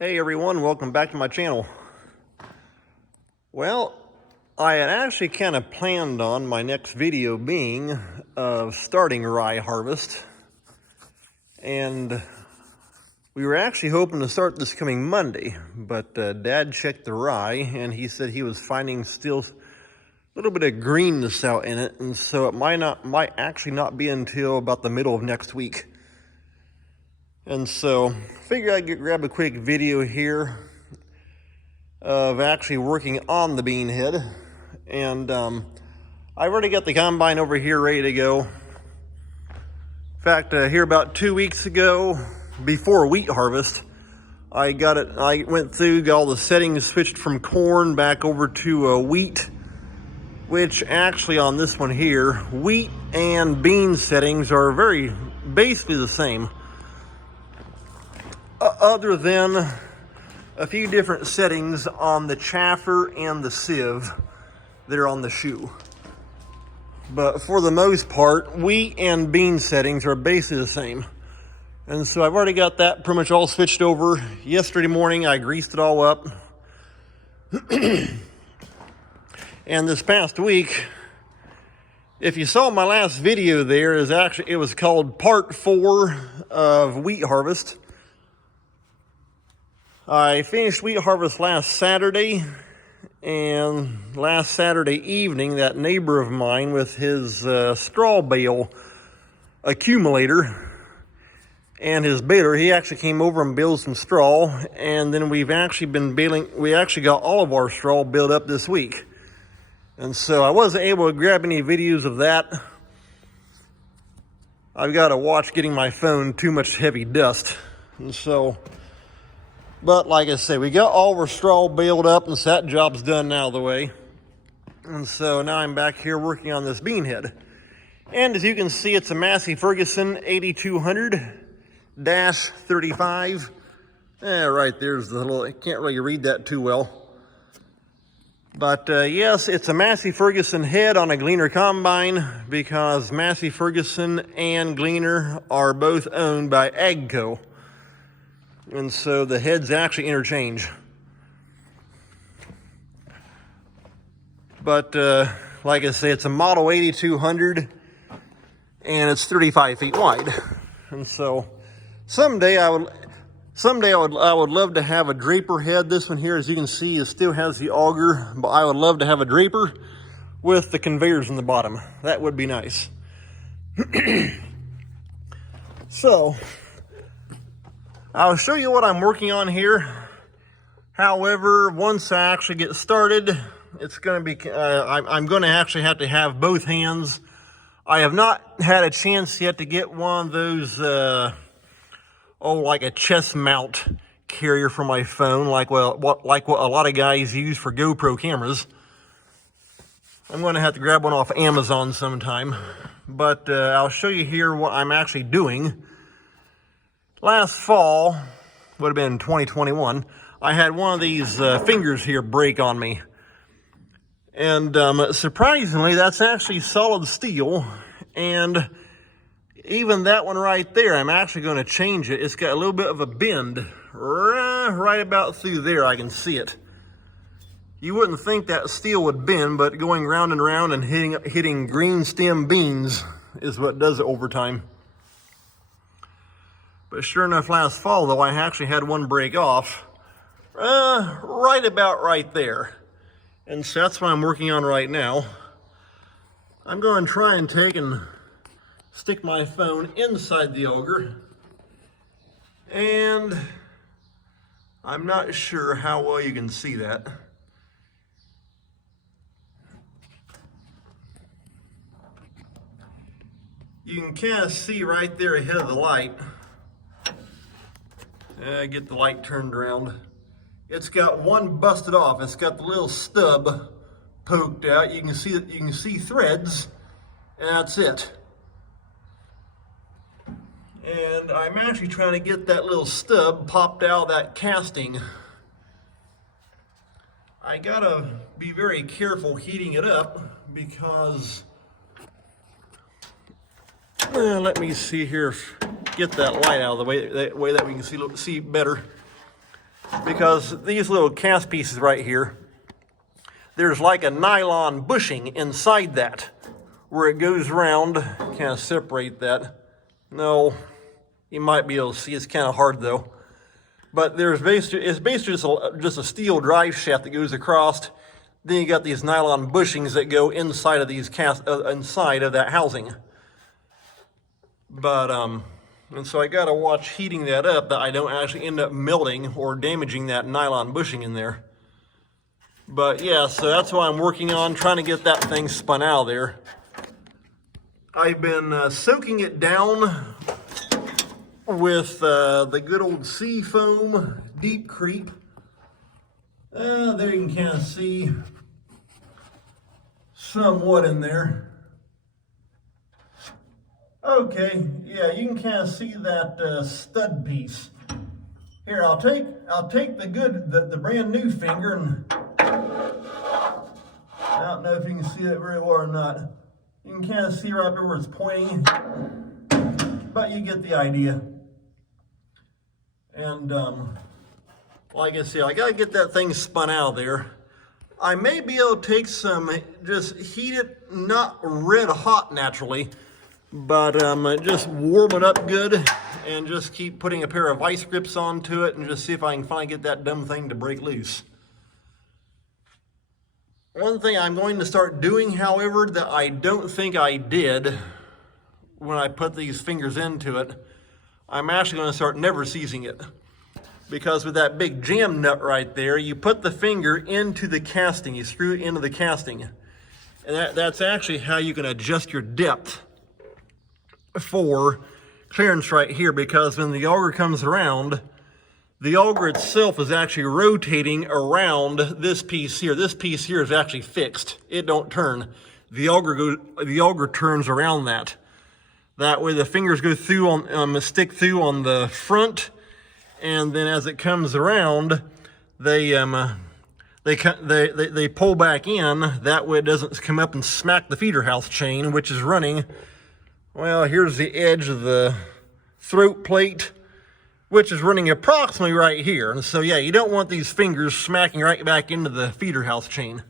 Hey everyone, welcome back to my channel. Well, I had actually kind of planned on my next video being starting rye harvest. And we were actually hoping to start this coming Monday, but Dad checked the rye and he said he was finding still a little bit of greenness out in it, and so it might actually not be until about the middle of next week. And so figured I'd grab a quick video here of actually working on the bean head. And I've already got the combine over here ready to go. In fact, here about 2 weeks ago, before wheat harvest, I went through, got all the settings switched from corn back over to wheat, which actually on this one here, wheat and bean settings are basically the same. Other than a few different settings on the chaffer and the sieve that are on the shoe. But for the most part, wheat and bean settings are basically the same. And so I've already got that pretty much all switched over. Yesterday morning, I greased it all up. And this past week, if you saw my last video there, it was called Part 4 of wheat harvest. I finished wheat harvest last Saturday, and last Saturday evening, that neighbor of mine with his straw bale accumulator and his baler, he actually came over and baled some straw, and then we actually got all of our straw baled up this week. And so I wasn't able to grab any videos of that. I've got to watch getting my phone too much heavy dust. And so, but like I say, we got all of our straw baled up, and so that job's done now the way. And so now I'm back here working on this bean head. And as you can see, it's a Massey Ferguson 8200-35. Right there's the little, I can't really read that too well. But yes, it's a Massey Ferguson head on a Gleaner combine, because Massey Ferguson and Gleaner are both owned by AGCO. And so the heads actually interchange. But like I say, it's a model 8200 and it's 35 feet wide. And so someday I would love to have a draper head. This one here, as you can see, it still has the auger, but I would love to have a draper with the conveyors in the bottom. That would be nice. So I'll show you what I'm working on here. However, once I actually get started, it's going to be, I'm going to actually have to have both hands. I have not had a chance yet to get one of those, like a chest mount carrier for my phone, like what a lot of guys use for GoPro cameras. I'm going to have to grab one off Amazon sometime. But I'll show you here what I'm actually doing. Last fall, would have been 2021, I had one of these fingers here break on me. And surprisingly, that's actually solid steel. And even that one right there, I'm actually going to change it. It's got a little bit of a bend right about through there. I can see it. You wouldn't think that steel would bend, but going round and round and hitting green stem beans is what does it over time. But sure enough, last fall, though, I actually had one break off right about right there. And so that's what I'm working on right now. I'm going to try and take and stick my phone inside the auger. And I'm not sure how well you can see that. You can kind of see right there ahead of the light. Get the light turned around. It's got one busted off. It's got the little stub poked out. You can see threads, and that's it. And I'm actually trying to get that little stub popped out of that casting. I gotta be very careful heating it up, because let me see here, get that light out of the way, that way that we can see better. because these little cast pieces right here, there's like a nylon bushing inside that where it goes around. Kind of separate that. No, you might be able to see. It's kind of hard though. But it's basically just a steel drive shaft that goes across. Then you got these nylon bushings that go inside of these inside of that housing. But and so I gotta watch heating that up that I don't actually end up melting or damaging that nylon bushing in there. But yeah, so that's why I'm working on trying to get that thing spun out of there. I've been soaking it down with the good old Seafoam Deep Creep. There you can kind of see somewhat in there. Okay, yeah, you can kind of see that stud piece. Here, I'll take the brand new finger, and I don't know if you can see it very well or not. You can kind of see right there where it's pointing, but you get the idea. And like I said, I gotta get that thing spun out of there. I may be able to take some, just heat it, not red hot naturally, but just warm it up good and just keep putting a pair of vice grips onto it and just see if I can finally get that dumb thing to break loose. One thing I'm going to start doing, however, that I don't think I did when I put these fingers into it, I'm actually going to start never seizing it. Because with that big jam nut right there, you put the finger into the casting, you screw it into the casting. And that's actually how you can adjust your depth for clearance right here, because when the auger comes around, the auger itself is actually rotating around this piece here. This piece here is actually fixed. It don't turn. The auger turns around that. That way the fingers go through stick through on the front, and then as it comes around, they pull back in. That way it doesn't come up and smack the feeder house chain, which is running. Well, here's the edge of the throat plate, which is running approximately right here. And so, yeah, you don't want these fingers smacking right back into the feeder house chain.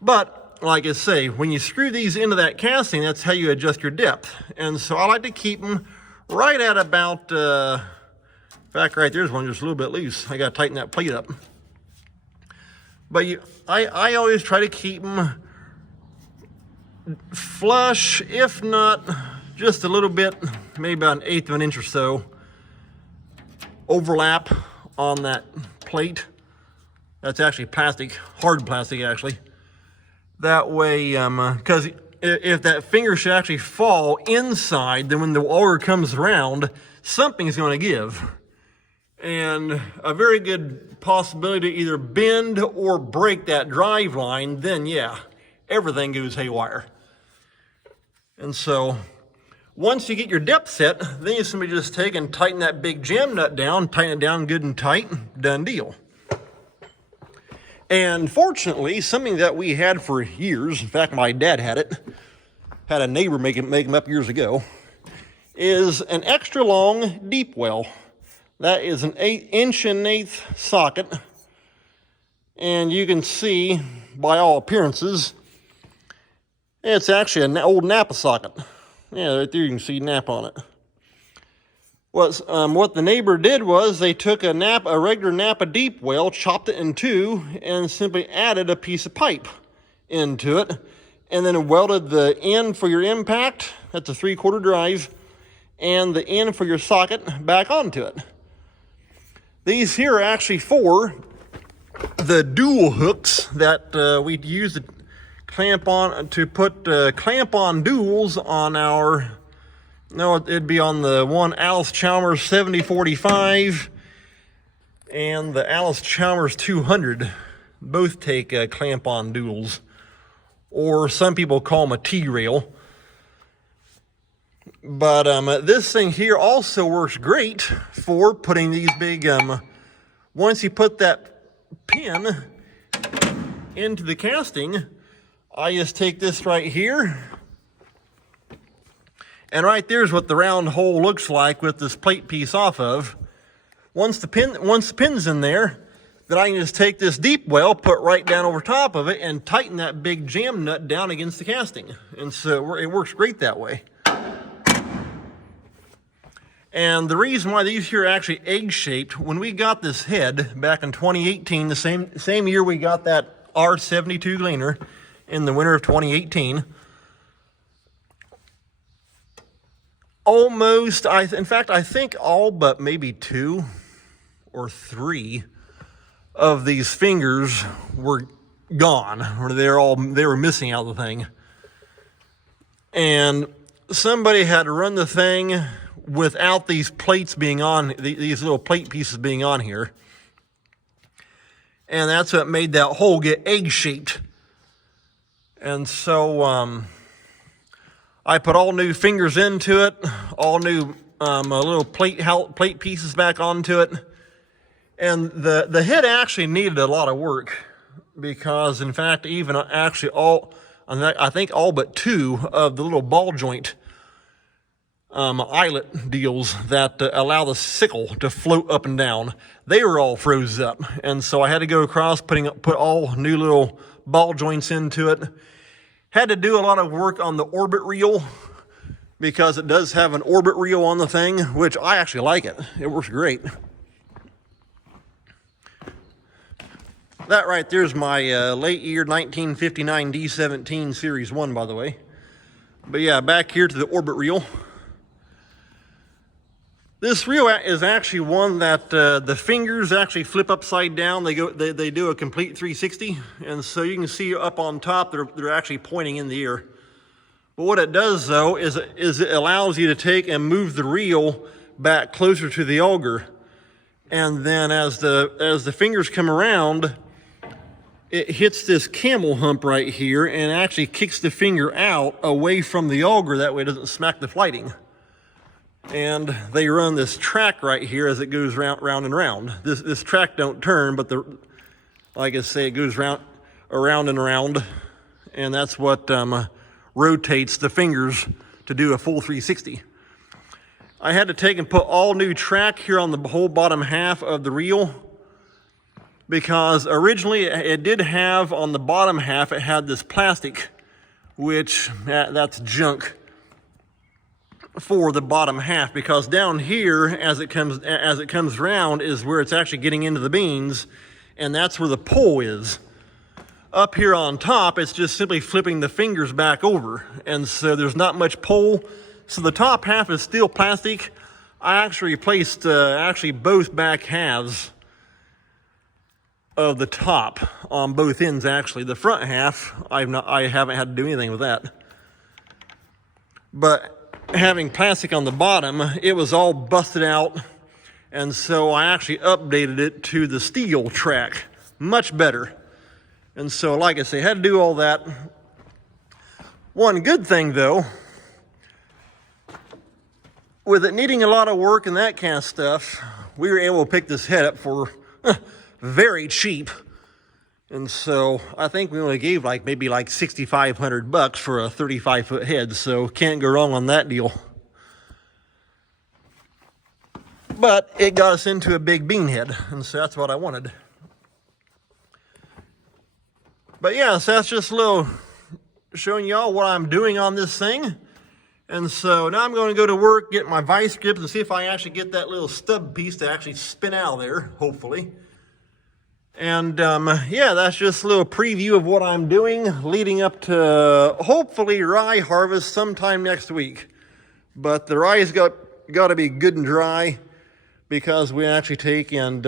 But, like I say, when you screw these into that casting, that's how you adjust your depth. And so I like to keep them right at about, in fact, right there's one just a little bit loose. I got to tighten that plate up. But I always try to keep them flush, if not just a little bit, maybe about 1/8 of an inch or so overlap on that plate. That's actually plastic, hard plastic actually. That way, because if that finger should actually fall inside, then when the auger comes around, something's going to give. And a very good possibility to either bend or break that drive line, then yeah, everything goes haywire. And so, once you get your depth set, then you simply just take and tighten that big jam nut down, tighten it down good and tight, done deal. And fortunately, something that we had for years, in fact, my dad had it, had a neighbor make them up years ago, is an extra long deep well. That is an 1/8 inch socket. And you can see, by all appearances, it's actually an old Napa socket. Yeah, right there you can see Napa on it. What the neighbor did was they took a regular Napa deep well, chopped it in two, and simply added a piece of pipe into it, and then welded the end for your impact, that's a 3/4 drive, and the end for your socket back onto it. These here are actually for the dual hooks that we'd use to clamp on, to put clamp-on duals on our, no, it'd be on the one Allis-Chalmers 7045 and the Allis-Chalmers 200. Both take clamp-on duals, or some people call them a T-rail. But this thing here also works great for putting these big, once you put that pin into the casting, I just take this right here, and right there's what the round hole looks like with this plate piece off of. once the pin's in there, then I can just take this deep well, put right down over top of it, and tighten that big jam nut down against the casting. And so it works great that way. And the reason why these here are actually egg-shaped, when we got this head back in 2018, the same year we got that R72 Gleaner in the winter of 2018, almost, in fact, I think all but maybe 2 or 3 of these fingers were gone, or they were missing out of the thing. And somebody had to run the thing without these plates being on, these little plate pieces being on here. And that's what made that hole get egg-shaped. And so I put all new fingers into it, all new little plate pieces back onto it. And the head actually needed a lot of work because, in fact, even actually I think all but 2 of the little ball joint eyelet deals that allow the sickle to float up and down, they were all froze up. And so I had to go across, put all new little ball joints into it. Had to do a lot of work on the orbit reel because it does have an orbit reel on the thing, which I actually like it. It works great. That right there is my late year 1959 D17 Series 1, by the way. But yeah, back here to the orbit reel. This reel is actually one that the fingers actually flip upside down. They do a complete 360, and so you can see up on top they're actually pointing in the air. But what it does though is it allows you to take and move the reel back closer to the auger, and then as the fingers come around, it hits this camel hump right here and actually kicks the finger out away from the auger. That way it doesn't smack the flighting. And they run this track right here as it goes round and round. This track don't turn, but like I say, it goes around and around, and that's what rotates the fingers to do a full 360. I had to take and put all new track here on the whole bottom half of the reel because originally it did have on the bottom half, it had this plastic, which that's junk for the bottom half, because down here as it comes round is where it's actually getting into the beans, and that's where the pull is. Up here on top, it's just simply flipping the fingers back over, and so there's not much pull. So the top half is still plastic. I actually replaced both back halves of the top on both ends. Actually, the front half I haven't had to do anything with that, but having plastic on the bottom, it was all busted out, and so I actually updated it to the steel track, much better. And so, like I say, had to do all that. One good thing though, with it needing a lot of work and that kind of stuff, we were able to pick this head up for very cheap. And so I think we only gave maybe $6,500 for a 35-foot head, so can't go wrong on that deal. But it got us into a big bean head, and so that's what I wanted. But yeah, so that's just a little showing y'all what I'm doing on this thing. And so now I'm going to go to work, get my vice grips, and see if I actually get that little stub piece to actually spin out of there, hopefully. And yeah, that's just a little preview of what I'm doing leading up to hopefully rye harvest sometime next week. But the rye's got to be good and dry, because we actually take and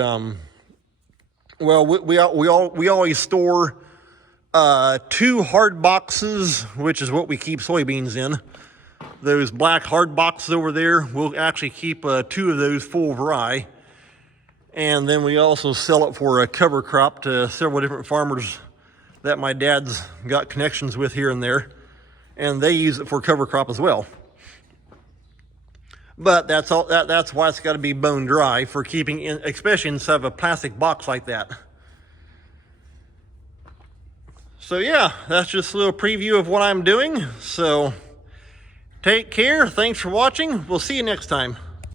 well, we always store 2 hard boxes, which is what we keep soybeans in. Those black hard boxes over there, we'll actually keep 2 of those full of rye. And then we also sell it for a cover crop to several different farmers that my dad's got connections with here and there. And they use it for cover crop as well. But that's why it's got to be bone dry for keeping in, especially inside of a plastic box like that. So yeah, that's just a little preview of what I'm doing. So take care. Thanks for watching. We'll see you next time.